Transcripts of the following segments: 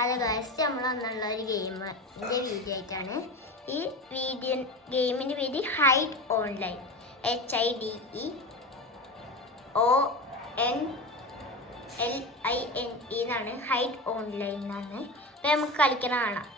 Hello guys, നമ്മൾ അന്നുള്ള ഒരു ഗെയിമിൻ്റെ വീഡിയോ ആയിട്ടാണ്. ഈ ഗെയിമിൻ്റെ പേര് ഹൈഡ് ഓൺലൈൻ, HIDEONLINE എന്നാണ്. ഹൈഡ് ഓൺലൈൻ എന്നാണ്. അപ്പോൾ നമുക്ക് കളിക്കണ കാണാം.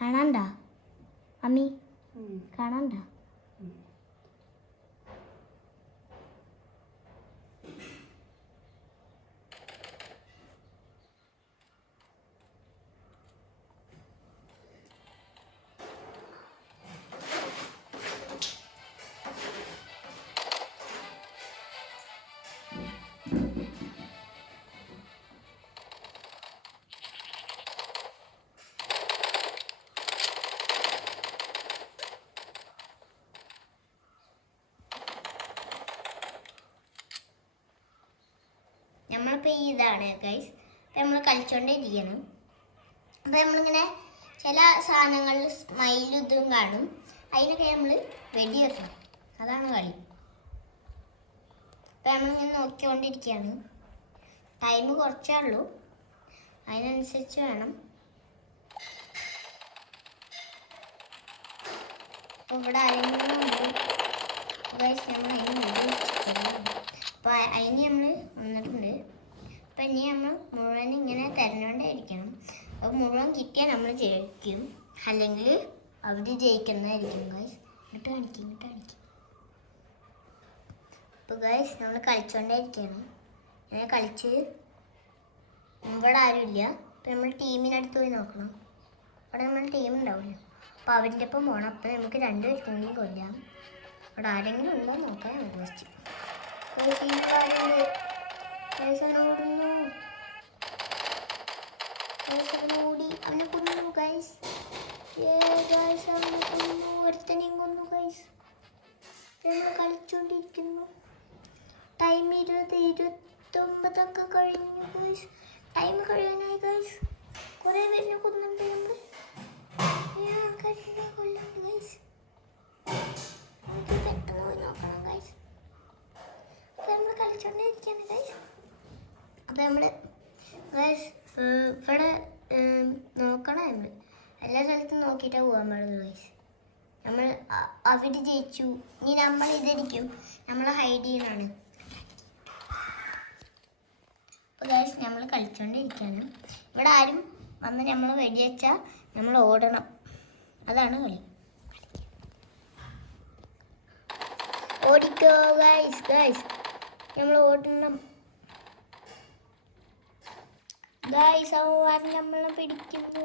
കാണാണ്ട അമ്മി? കാണാണ്ട? നമ്മളിപ്പോൾ ഇതാണ് ഗൈസ്. അപ്പം നമ്മൾ കളിച്ചുകൊണ്ടിരിക്കണം. അപ്പോൾ നമ്മളിങ്ങനെ ചില സാധനങ്ങളിൽ സ്മൈലും ഇതും കാണും, അതിനൊക്കെ നമ്മൾ വെടി വെക്കണം. അതാണ് കളി. അപ്പം നമ്മളിങ്ങനെ നോക്കിക്കൊണ്ടിരിക്കുകയാണ്. ടൈം കുറച്ചേ ഉള്ളൂ, അതിനനുസരിച്ച് വേണം. അപ്പോൾ ഇവിടെ ആരെങ്കിലും ഉണ്ട് ഗൈസ്, നമ്മൾ അതിന് വെടി വെച്ചിട്ടുണ്ട്. അപ്പോൾ അതിന് നമ്മൾ വന്നിട്ടുണ്ട്. അപ്പം ഇനി നമ്മൾ മുഴുവൻ ഇങ്ങനെ തിരഞ്ഞുകൊണ്ടേയിരിക്കണം. അപ്പോൾ മുഴുവൻ കിട്ടിയാൽ നമ്മൾ ജയിക്കും, അല്ലെങ്കിൽ അവർ ജയിക്കുന്നതായിരിക്കും ഗൈസ്. ഇങ്ങോട്ട് കാണിക്കും. അപ്പോൾ ഗൈസ് നമ്മൾ കളിച്ചുകൊണ്ടേയിരിക്കുകയാണ്. ഇങ്ങനെ കളിച്ച് ഇവിടെ ആരുമില്ല. അപ്പം നമ്മൾ ടീമിനടുത്ത് പോയി നോക്കണം. അവിടെ നമ്മൾ ടീം ഉണ്ടാവില്ല. അപ്പോൾ അവരുടെ ഒപ്പം പോകണം. അപ്പം നമുക്ക് രണ്ടുപേരും കൂടി കൊല്ലാം. അവിടെ ആരെങ്കിലും ഉണ്ടോ നോക്കാൻ നമുക്ക് വെച്ച് ഓടി അവനെ കൊന്നു ഗൈസ്. അവനെ കൊന്നു, ഒരുത്തനെയും കൊന്നു ഗൈസ്. കളിച്ചോണ്ടിരിക്കുന്നു. ടൈം 20-29 കഴിഞ്ഞു ഗൈസ്. Time കഴിയാനായി guys. കുറേ പേരിനെ കൊന്നുണ്ട് നമ്മൾ. ആൾക്കാരെ കൊല്ലുന്നുണ്ട് ഗൈസ്. പെട്ടെന്ന് പോയി നോക്കണം ഗൈസ്. അപ്പോൾ നമ്മൾ കളിച്ചോണ്ടിരിക്കുകയാണ് ഗൈസ്. അപ്പോൾ നമ്മൾ ഗൈസ് ഇവിടെ നോക്കണം. നമ്മൾ എല്ലാ സ്ഥലത്തും നോക്കിയിട്ടാണ് പോകാൻ പാടുള്ളൂ ഗൈസ്. നമ്മൾ അവർ ജയിച്ചു, ഇനി നമ്മൾ ഇതായിരിക്കും, നമ്മൾ ഹൈഡ് ചെയ്യുന്നതാണ്. അപ്പോൾ ഗൈസ് നമ്മൾ കളിച്ചോണ്ടിരിക്കുകയാണ്. ഇവിടെ ആരും വന്ന് നമ്മൾ വെടിവെച്ചാൽ നമ്മൾ ഓടണം. അതാണ് കളി. ഓടിക്കോ ഗൈസ്. നമ്മൾ ഓടണം ഗൈസ്. അവന്മാർ നമ്മളെ പിടിക്കുന്നു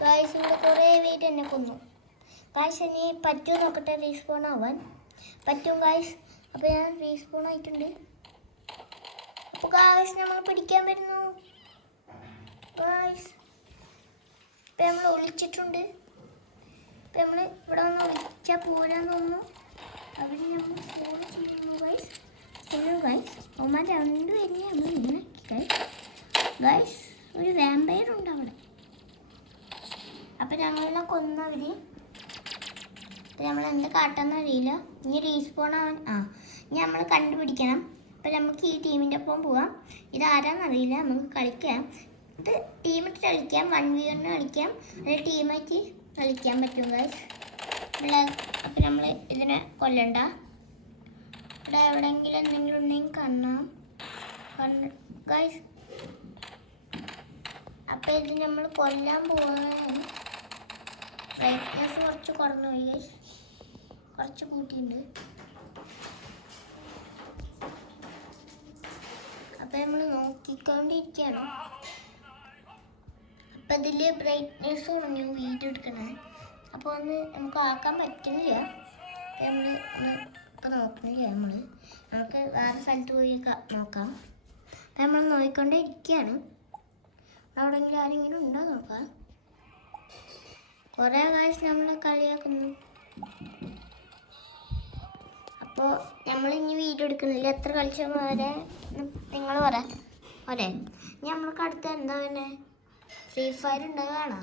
ഗൈസ്. ഇവിടെ കുറേ പേര് എന്നെ കൊന്നു ഗൈസ്. ഇനി പറ്റുമോ നോക്കട്ടെ റീസ്പോൺ ആവാൻ. പറ്റും ഗൈസ്. അപ്പോൾ ഞാൻ റീസ്പോൺ ആയിട്ടുണ്ട്. അപ്പോൾ ഗൈസ് നമ്മൾ പിടിക്കാൻ വരുന്നു ഗൈസ്. ഇപ്പം നമ്മൾ ഒളിച്ചിട്ടുണ്ട്. ഇപ്പം നമ്മൾ ഇവിടെ വന്ന് ഒളിച്ചാൽ പോരാന്ന് തോന്നുന്നു. അവർ നമ്മൾ ഫോൺ ചെയ്യുന്നു ഗൈസ്. അവന്മാർ രണ്ടുപേരും നമ്മൾ ഇങ്ങനെ ഗൈസ്. ഒരു വാമ്പയർ ഉണ്ട് അവിടെ. അപ്പം ഞങ്ങളെ കൊന്നവർ. അപ്പം നമ്മൾ എന്ത് കാട്ടാന്ന് അറിയില്ല. ഇനി റീസ്പോൺ ആവാൻ ഇനി നമ്മൾ കണ്ടുപിടിക്കണം. അപ്പം നമുക്ക് ഈ ടീമിൻ്റെ ഒപ്പം പോവാം. ഇതാരാന്നറിയില്ല. നമുക്ക് കളിക്കാം. ഇത് ടീമിട്ട് കളിക്കാം, 1v1 കളിക്കാം, അല്ലെങ്കിൽ ടീമായിട്ട് കളിക്കാൻ പറ്റും ഗൈസ്. അപ്പം നമ്മൾ ഇതിനെ കൊല്ലണ്ട. ഇവിടെ എവിടെയെങ്കിലും എന്തെങ്കിലും ഉണ്ടെങ്കിൽ കാണാം ഗൈസ്. അപ്പം ഇത് നമ്മൾ കൊല്ലാൻ പോകുന്നതാണ്. ബ്രൈറ്റ്നെസ് കുറച്ച് കുറഞ്ഞു പോയി ഗൈസ്. കുറച്ച് കൂട്ടിയിട്ടുണ്ട്. അപ്പം നമ്മൾ നോക്കിക്കൊണ്ടിരിക്കുകയാണ്. അപ്പം ഇതിൽ ബ്രൈറ്റ്നെസ് കുറഞ്ഞു വീഡിയോ എടുക്കണേ. അപ്പോൾ ഒന്ന് നമുക്ക് ആക്കാൻ പറ്റുന്നില്ല. നമ്മൾ ഇപ്പം നോക്കുന്നില്ല. നമുക്ക് വേറെ സ്ഥലത്ത് പോയി നോക്കാം. അപ്പം നമ്മൾ നോക്കിക്കൊണ്ടേ ഇരിക്കുകയാണ്. അവിടെയെങ്കിലും ആരെങ്കിലും ഉണ്ടോ നോക്കാം. കുറേ കാശ് നമ്മളെ കളിയാക്കുന്നു. അപ്പോൾ നമ്മൾ ഇനി വീഡിയോ എടുക്കുന്നില്ല, എത്ര കളിച്ച വരെ നിങ്ങൾ പറയാം ഒരേ. ഇനി നമ്മൾക്ക് അടുത്ത എന്താ പിന്നെ ഫ്രീ ഫയർ ഉണ്ടാകാണോ?